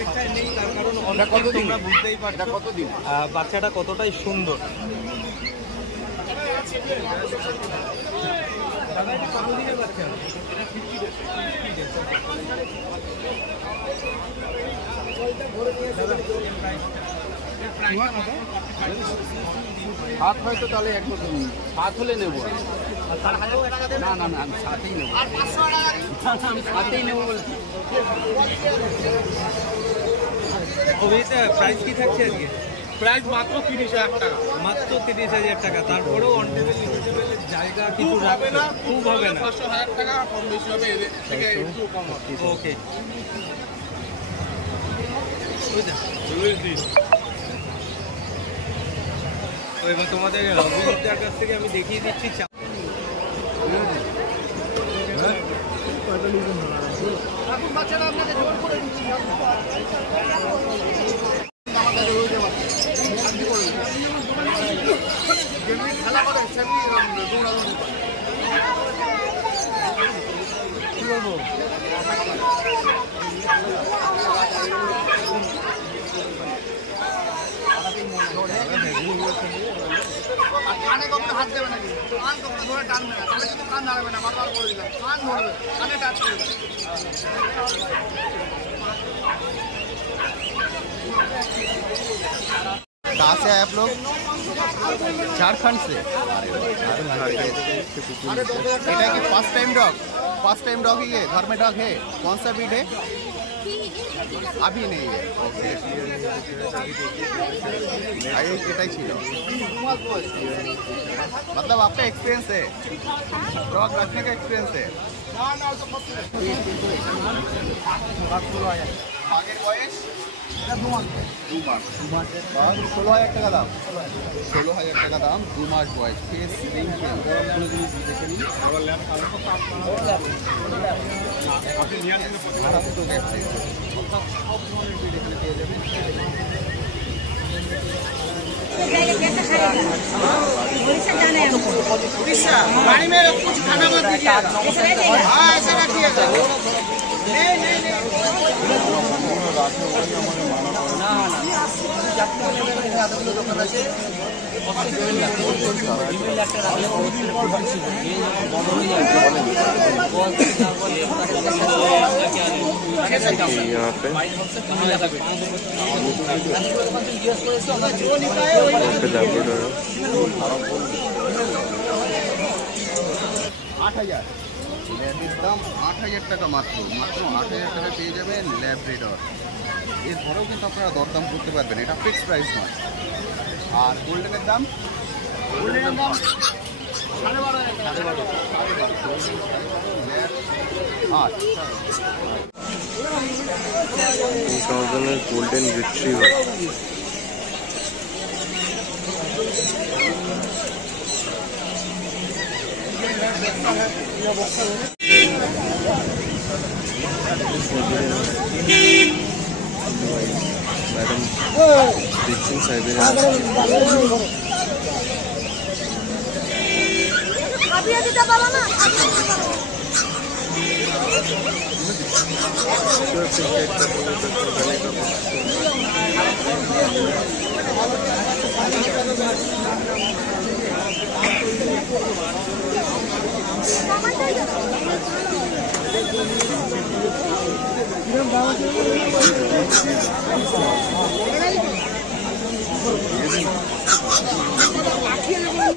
অপেক্ষায় নেই, তার কারণ অনেক তোমরা বুঝতেই পারছো বাচ্চাটা কতটাই সুন্দর। হাত হয়তো তাহলে এক হাত হলে নেব না, না না আমি সাথেই নেবো, আমি সাথেই নেবো বলছি। প্রাইস কি থাকছে আজকে? প্রাইস মাত্র 30,000 টাকা, মাত্র 30,000 টাকা। তারপরেও অন টেবিল ইউটেবিলের জায়গা কিছু রাখবে না, খুব হবে না, 500,000 টাকা কম বেশি হবে, এদের থেকে একটু কম হবে। ওকে তো এবার তোমাদের অভিজিৎদার কাছ থেকে আমি দেখিয়ে দিচ্ছি। বাচ্চারা আপনাদের জোর করে দিচ্ছি, খেলা করে সেমনি দৌড়াদৌড়ি করে। কি বলবো, কানে কখনো হাত দেবে নাকি, কান কখনো ধরে টানবে না, তাহলে কিন্তু কান দাঁড়াবে না, বারবার করে দিলাম, কান ধরবে, কানে টাচ করবে। कहाँ से आए आप लोग? झारखंड से। बेटा की फर्स्ट टाइम डॉग ही है, घर में डॉग है, कौन सा ब्रीड है? अभी नहीं है, ओके। मतलब आपका एक्सपीरियंस है, डॉग रखने का एक्सपीरियंस है। आगे बॉयस 16,000 টাকা দাম, 16,000 টাকা দাম, 2 মাস বয়স, ফেস রিঙ্কেল। उड़ीसा गाड़ी में कुछ खाना मत दीजिएगा, हाँ ऐसा रखिएगा। यहाँ पे 8,000 দাম, 8,000 টাকা মাত্র 8,000 টাকা পেয়ে যাবেন ল্যাব্রাডর। এরপরেও কিন্তু আপনারা দরদাম করতে পারবেন, এটা ফিক্সড প্রাইস নয়। আর গোল্ডেনের দাম 2000 golden retriever. Madam stitching Siberian अभी अभी दबा ना Thank you.